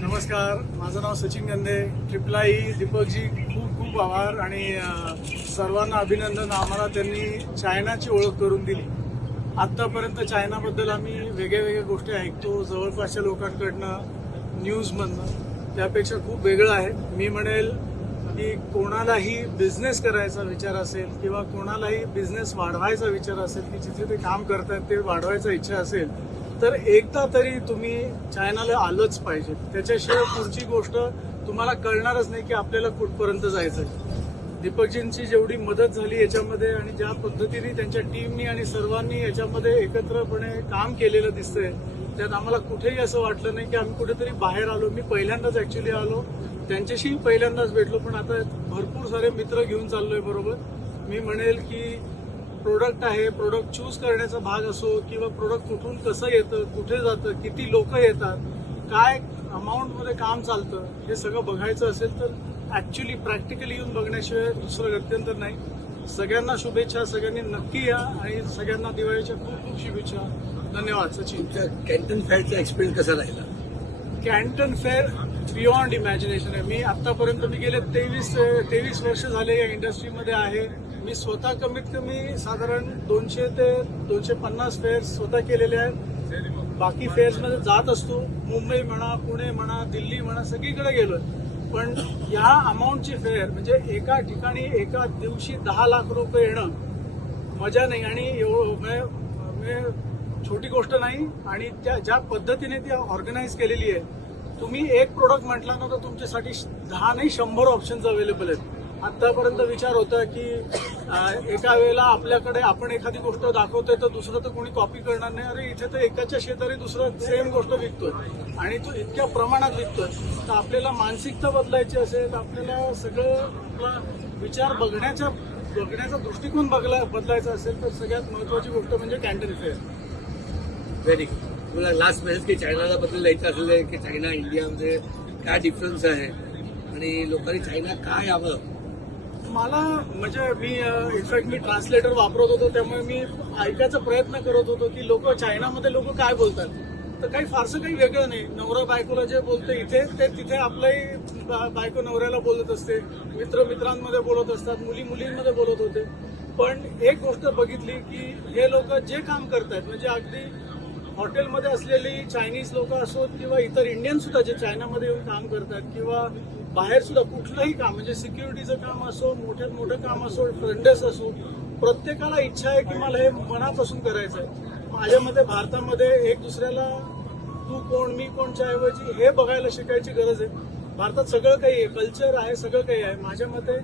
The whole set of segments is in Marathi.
नमस्कार, माझं नाव सचिन गंदे. ट्रिपल आई दीपकजी खूप खूप आभार आणि सर्वांना अभिनंदन. आम्हाला त्यांनी चायनाची ओळख करून दिली. आत्तापर्यंत चायनाबद्दल आम्ही वेगळ्या गोष्टी ऐकतो जवळपासच्या लोकांकडनं, न्यूजमधनं. त्यापेक्षा खूप वेगळं आहे. मी म्हणेल की कोणालाही बिझनेस करायचा विचार असेल किंवा कोणालाही बिझनेस वाढवायचा विचार असेल की जिथे ते काम करतात ते वाढवायचा इच्छा असेल तर एकदा तरी तुम्ही चायनाला आलंच पाहिजे. त्याच्याशिवाय पुढची गोष्ट तुम्हाला कळणारच नाही की आपल्याला कुठपर्यंत जायचं आहे. दीपकजींची जेवढी मदत झाली याच्यामध्ये आणि ज्या पद्धतीने त्यांच्या टीमनी आणि सर्वांनी याच्यामध्ये एकत्रपणे काम केलेलं दिसतंय त्यात आम्हाला कुठेही असं वाटलं नाही की आम्ही कुठेतरी बाहेर आलो. मी पहिल्यांदाच ऍक्च्युली आलो, त्यांच्याशी पहिल्यांदाच भेटलो, पण आता भरपूर सारे मित्र घेऊन चाललोय बरोबर. मी म्हणेल की प्रोडक्ट आहे, प्रोडक्ट चूज करण्याचा भाग असो किंवा प्रोडक्ट कुठून कसं येतं, कुठे जातं, किती लोक येतात, काय अमाऊंटमध्ये काम चालतं, हे सगळं बघायचं असेल तर ऍक्च्युली प्रॅक्टिकली येऊन बघण्याशिवाय दुसरं गत्यंतर नाही. सगळ्यांना शुभेच्छा, सगळ्यांनी नक्की या आणि सगळ्यांना दिवाळीच्या खूप खूप शुभेच्छा. धन्यवाद. सचिन, कॅन्टन फेअरचा एक्सपिरियन्स कसा राहिला? कॅन्टन फेअर बियॉन्ड इमॅजिनेशन आहे. मी आतापर्यंत गेले 23 वर्ष झाले या इंडस्ट्रीमध्ये आहे. मी स्वतः कमीत कमी साधारण 200 ते 250 फेअर्स स्वतः केलेले आहेत. बाकी फेअर्समध्ये जात असतो, मुंबई म्हणा, पुणे म्हणा, दिल्ली म्हणा, सगळीकडे गेलोय. पण या अमाऊंटची फेअर म्हणजे एका ठिकाणी एका दिवशी 10 लाख रुपये येणं मजा नाही आणि छोटी गोष्ट नाही. आणि ज्या पद्धतीने ती ऑर्गनाईज केलेली आहे, तुम्ही एक प्रोडक्ट म्हटला ना तर तुमच्यासाठी 10 नाही 100 ऑप्शन्स अवेलेबल आहेत. आतापर्यंत विचार होता की एका वेळेला आपल्याकडे आपण एखादी गोष्ट दाखवतोय तर दुसरं तर कोणी कॉपी करणार नाही. अरे इथे तर एकाच्या शेजारी दुसरं सेम गोष्ट विकतोय आणि तो इतक्या प्रमाणात विकतोय. तर आपल्याला मानसिकता बदलायची असेल, आपल्याला सगळं आपला विचार बघण्याचा दृष्टिकोन बदलायचा असेल तर सगळ्यात महत्वाची गोष्ट म्हणजे कॅन्टन फेअर. Very good. तुम्हाला लास्ट मेसेज की चायनाला बद्दल द्यायचं असेल की चायना इंडियामध्ये काय डिफरन्स आहे आणि लोकांनी चायना काय यावं? मला म्हणजे इनफॅक्ट मी ट्रान्सलेटर वापरत होतो, त्यामुळे मी ऐकायचा प्रयत्न करत होतो की चायनामध्ये लोक काय बोलतात. तर फारसं काही वेगळं नाही. नवरा बायकोला जे बोलते इथे ते तिथे आपलाही बायको नवऱ्याला बोलत असते, मित्र मित्रांमध्ये बोलत असतात, मुली मुलींमध्ये बोलत होते. पण एक गोष्ट बघितली की हे लोक जे काम करतात म्हणजे अगदी हॉटेलमध्ये असलेली चायनीज लोक असोत किंवा इतर इंडियन सुद्धा जे चायनामध्ये येऊन काम करतात किंवा बाहेर सुद्धा कुठलंही काम म्हणजे सिक्युरिटीचं काम असो, मोठ्यात मोठं काम असो, फ्रंटेस असो, प्रत्येकाला इच्छा आहे की मला हे मनापासून करायचं आहे. माझ्या मते भारतामध्ये एक दुसऱ्याला तू कोण मी कोणच्या ऐवजी हे बघायला शिकायची गरज आहे. भारतात सगळं काही आहे, कल्चर आहे, सगळं काही आहे. माझ्या मते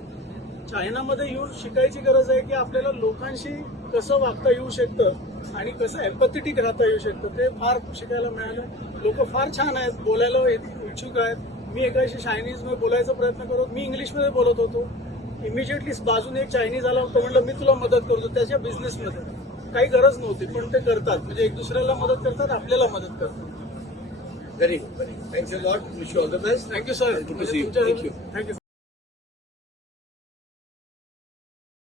चायनामध्ये येऊन शिकायची गरज आहे की आपल्याला लोकांशी कसं वागता येऊ शकतं आणि कसं एम्पॅथेटिक राहता येऊ शकतं. ते फार शिकायला मिळालं. लोक फार छान आहेत, बोलायला इच्छुक आहेत. मी एकाशी चायनीजमध्ये बोलायचा प्रयत्न करतो, मी इंग्लिशमध्ये बोलत होतो. इमिजिएटली बाजूने एक चायनीज आला होता, म्हणलं मी तुला मदत करतो त्याच्या बिझनेसमध्ये. काही गरज नव्हती पण ते करतात, म्हणजे एक दुसऱ्याला मदत करतात, आपल्याला मदत करतात. Very good. Thanks a lot. Wish you all the best. Thank you sir. Thank you. Thank you.